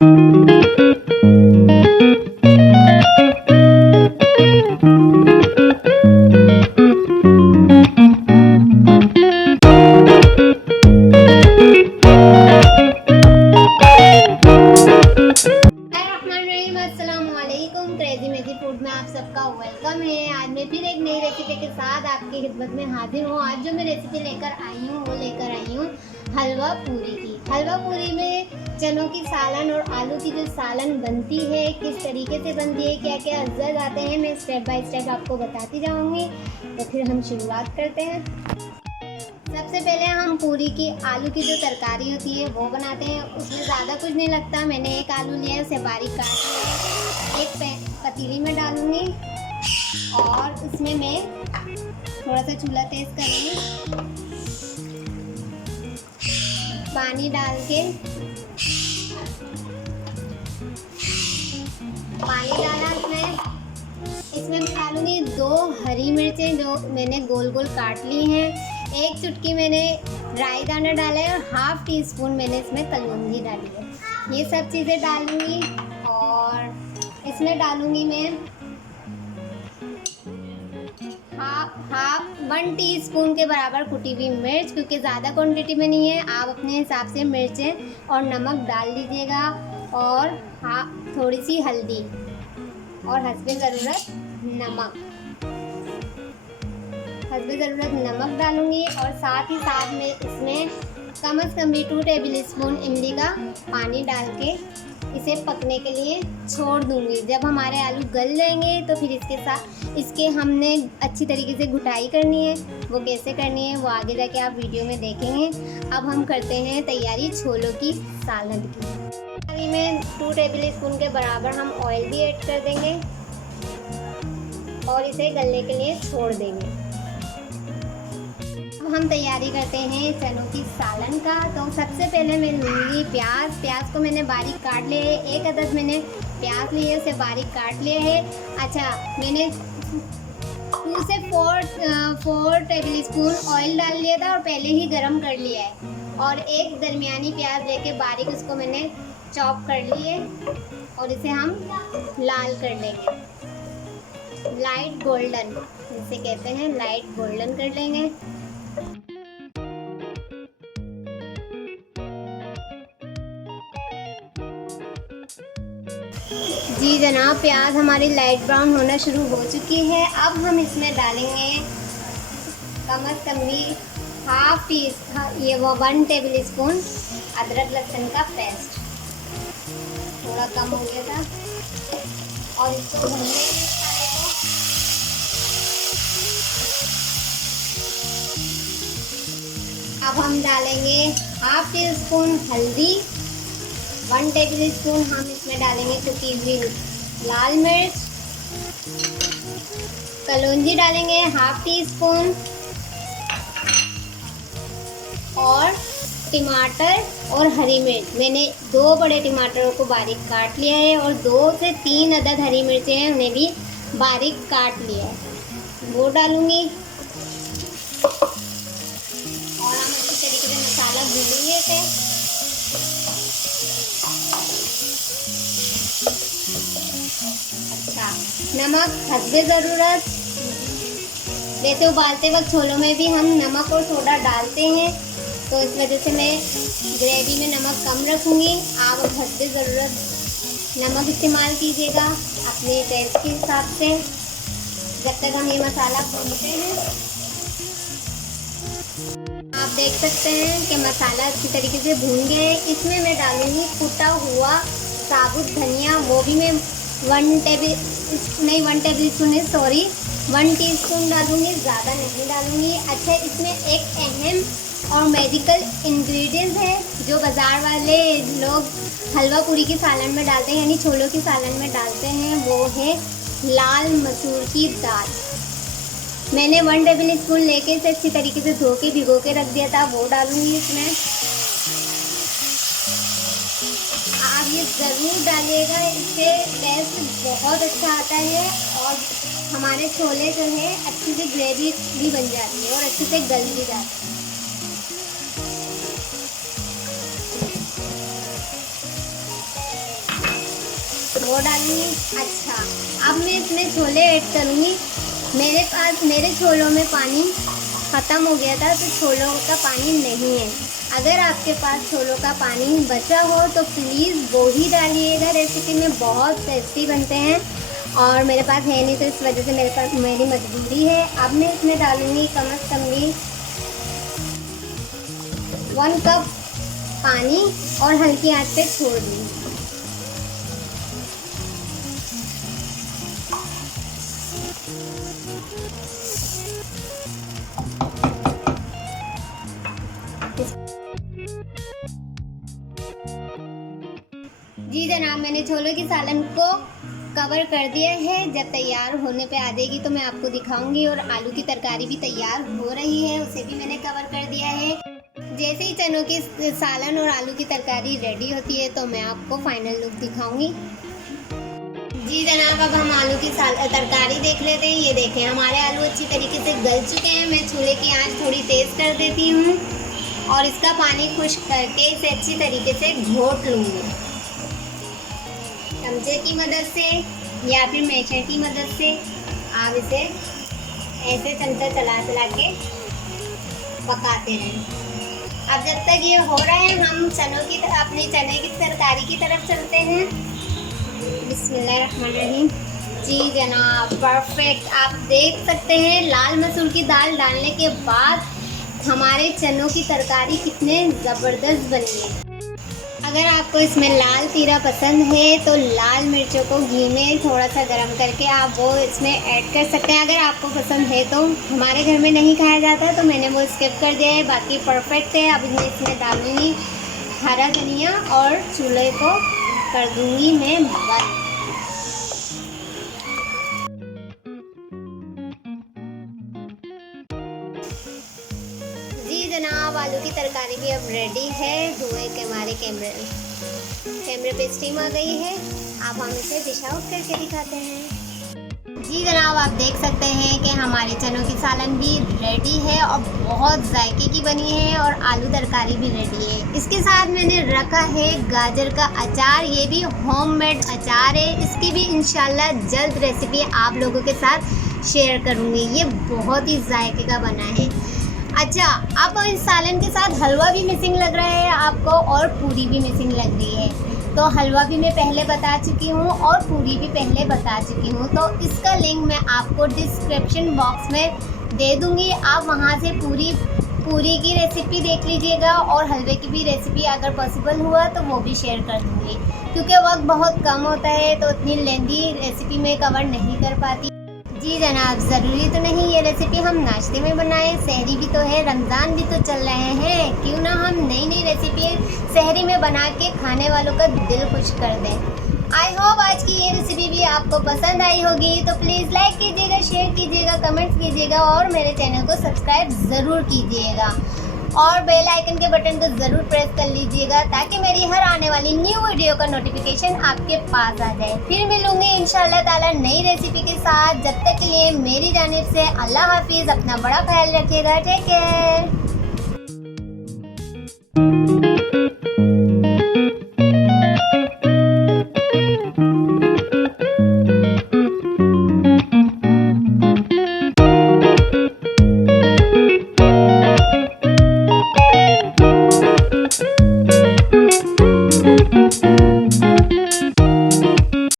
Crazy मेजी food में आप सबका वेलकम है। आज मैं फिर एक नई रेसिपी के साथ आपकी खिदमत में हाजिर हूँ। आज जो मैं रेसिपी लेकर आई हूँ वो लेकर आई हूँ हलवा पूरी की। हलवा पूरी में चनों की सालन और आलू की जो सालन बनती है, किस तरीके से बनती है, क्या क्या अज्जा जाते हैं, मैं स्टेप बाय स्टेप आपको बताती जाऊँगी। तो फिर हम शुरुआत करते हैं। सबसे पहले हम पूरी की आलू की जो तरकारी होती है वो बनाते हैं। उसमें ज़्यादा कुछ नहीं लगता। मैंने एक आलू लिया है, उसे बारीक काट लिया है। एक पतीली में डालूंगी और उसमें मैं थोड़ा सा चूल्हा तेज करूँगी। पानी डाल के पानी डाला इसमें मैं डालूंगी 2 हरी मिर्चें जो मैंने गोल गोल काट ली हैं। एक चुटकी मैंने राई दाना डाला है और हाफ टी स्पून मैंने इसमें कलौंजी डाली है। ये सब चीज़ें डालूंगी और इसमें डालूंगी मैं हाफ 1 टीस्पून के बराबर कुटी हुई मिर्च, क्योंकि ज़्यादा क्वांटिटी में नहीं है। आप अपने हिसाब से मिर्चें और नमक डाल लीजिएगा और थोड़ी सी हल्दी और हस्बे ज़रूरत नमक डालूंगी। और साथ ही साथ में इसमें कम से कम भी 2 टेबल स्पून इमली का पानी डाल के इसे पकने के लिए छोड़ दूंगी। जब हमारे आलू गल जाएंगे तो फिर इसके हमने अच्छी तरीके से घुटाई करनी है। वो कैसे करनी है वो आगे जाके आप वीडियो में देखेंगे। अब हम करते हैं तैयारी छोलों की सालन की। अभी में 2 टेबल स्पून के बराबर हम ऑयल भी ऐड कर देंगे और इसे गलने के लिए छोड़ देंगे। अब हम तैयारी करते हैं चनों की सालन का। तो सबसे पहले मैं लूँगी प्याज को मैंने बारीक काट लिया है। 1 अदद मैंने प्याज लिए, उसे बारीक काट लिया है। अच्छा, मैंने 2 से 4 टेबल स्पून ऑयल डाल लिया था और पहले ही गरम कर लिया है। और एक दरमियानी प्याज लेके बारीक उसको मैंने चॉप कर लिए और इसे हम लाल कर लेंगे, लाइट गोल्डन जिसे कहते हैं, लाइट गोल्डन कर लेंगे। जी जनाब, प्याज हमारी लाइट ब्राउन होना शुरू हो चुकी है। अब हम इसमें डालेंगे कम से कम भी 1 टेबल स्पून अदरक लहसुन का पेस्ट। थोड़ा कम हो गया था और इसको भूनने अब हम डालेंगे हाफ टी स्पून हल्दी, 1 टेबल स्पून हम इसमें डालेंगे कुटी हुई लाल मिर्च, कलौंजी डालेंगे हाफ टी स्पून और टमाटर और हरी मिर्च मैंने 2 बड़े टमाटरों को बारीक काट लिया है और 2 से 3 अदद हरी मिर्चें हैं, उन्हें भी बारीक काट लिया है, वो डालूंगी। और हम अच्छी तरीके से मसाला भूनेंगे इसे। अच्छा, नमक हस्बे ज़रूरत। वैसे उबालते वक्त छोलों में भी हम नमक और सोडा डालते हैं, तो इस वजह से मैं ग्रेवी में नमक कम रखूँगी। आप हस्बे ज़रूरत नमक इस्तेमाल कीजिएगा अपने टेस्ट के हिसाब से। जब तक हम ये मसाला भूनते हैं, आप देख सकते हैं कि मसाला अच्छी तरीके से भून गया है। इसमें मैं डालूँगी कुटा हुआ साबुत धनिया, वो भी मैं 1 टेबल टीस्पून डालूँगी, ज़्यादा नहीं डालूँगी। अच्छा, इसमें एक अहम और मैजिकल इंग्रेडिएंट है जो बाज़ार वाले लोग हलवा पूरी की सालन में डालते हैं, यानी छोलों की सालन में डालते हैं, वो है लाल मसूर की दाल। मैंने 1 टेबल स्पून लेके इसे अच्छी तरीके से धो के भिगो के रख दिया था, वो डालूँगी इसमें। आप ये ज़रूर डालिएगा, इससे टेस्ट बहुत अच्छा आता है और हमारे छोले जो है अच्छी से ग्रेवी भी बन जाती है और अच्छे से गल भी जाती है। वो डालूंगी। अच्छा, अब मैं इसमें छोले ऐड करूँगी। मेरे छोलों में पानी ख़त्म हो गया था, तो छोलों का पानी नहीं है। अगर आपके पास छोलों का पानी बचा हो तो प्लीज़ वो ही डालिएगा। रेसिपी में बहुत टेस्टी बनते हैं और मेरे पास है नहीं, तो इस वजह से मेरी मजबूरी है। अब मैं इसमें डालूँगी कम से कम भी 1 कप पानी और हल्की आंच पे छोड़ दूँगी। जी जनाब, मैंने छोलों की सालन को कवर कर दिया है। जब तैयार होने पे आ जाएगी तो मैं आपको दिखाऊंगी। और आलू की तरकारी भी तैयार हो रही है, उसे भी मैंने कवर कर दिया है। जैसे ही चनों की सालन और आलू की तरकारी रेडी होती है तो मैं आपको फाइनल लुक दिखाऊंगी। जी जनाब, अब हम आलू की तरकारी देख लेते हैं। ये देखें, हमारे आलू अच्छी तरीके से गल चुके हैं। मैं चूल्हे की आंच थोड़ी तेज़ कर देती हूँ और इसका पानी खुश्क करके इसे अच्छी तरीके से घोट लूँगी। चमचे की मदद से या फिर मैशर की मदद से आप इसे ऐसे चमचा चला के पकाते रहें। अब जब तक ये हो रहा है, हम अपने चने की तरकारी की तरफ चलते हैं। बिस्मिल्लाहिर्रहमानिर्रहीम। जी जनाब, परफेक्ट। आप देख सकते हैं लाल मसूर की दाल डालने के बाद हमारे चनों की तरकारी कितने ज़बरदस्त बनी है। अगर आपको इसमें लाल तीरा पसंद है तो लाल मिर्चों को घी में थोड़ा सा गर्म करके आप वो इसमें ऐड कर सकते हैं। अगर आपको पसंद है तो, हमारे घर में नहीं खाया जाता तो मैंने वो स्किप कर दिया है। बाकी परफेक्ट है। अब इसमें डालूँगी हरा धनिया और चूल्हे को कर दूँगी मैं बंद। जी जनाब, आलू की तरकारी भी अब रेडी है। धुएं के हमारे कैमरे पे स्टीम आ गई है। अब हम इसे डिश आउट करके दिखाते हैं। जी जनाब, आप देख सकते हैं कि हमारे चनों की सालन भी रेडी है और बहुत जायके की बनी है और आलू तरकारी भी रेडी है। इसके साथ मैंने रखा है गाजर का अचार। ये भी होममेड अचार है। इसकी भी इंशाल्लाह जल्द रेसिपी आप लोगों के साथ शेयर करूँगी। ये बहुत ही जायके का बना है। अच्छा, अब इस सालन के साथ हलवा भी मिसिंग लग रहा है आपको और पूरी भी मिसिंग लग रही है। तो हलवा भी मैं पहले बता चुकी हूँ और पूरी भी पहले बता चुकी हूँ। तो इसका लिंक मैं आपको डिस्क्रिप्शन बॉक्स में दे दूँगी। आप वहाँ से पूरी की रेसिपी देख लीजिएगा और हलवे की भी रेसिपी अगर पॉसिबल हुआ तो वो भी शेयर कर दूँगी, क्योंकि वक्त बहुत कम होता है तो इतनी लेंदी रेसिपी में कवर नहीं कर पाती। जी जनाब, ज़रूरी तो नहीं ये रेसिपी हम नाश्ते में बनाएं। सहरी भी तो है, रमज़ान भी तो चल रहे हैं। क्यों ना हम नई रेसिपी सहरी में बना के खाने वालों का दिल खुश कर दें। आई होप आज की ये रेसिपी भी आपको पसंद आई होगी। तो प्लीज़ लाइक कीजिएगा, शेयर कीजिएगा, कमेंट कीजिएगा और मेरे चैनल को सब्सक्राइब ज़रूर कीजिएगा और बेल आइकन के बटन को ज़रूर प्रेस कर लीजिएगा ताकि मेरी हर आने वाली न्यू वीडियो का नोटिफिकेशन आपके पास आ जाए। फिर मिलूंगी इंशाल्लाह ताला नई रेसिपी के साथ। जब तक के लिए मेरी जानिब से अल्लाह हाफिज़। अपना बड़ा ख्याल रखिएगा। Take care.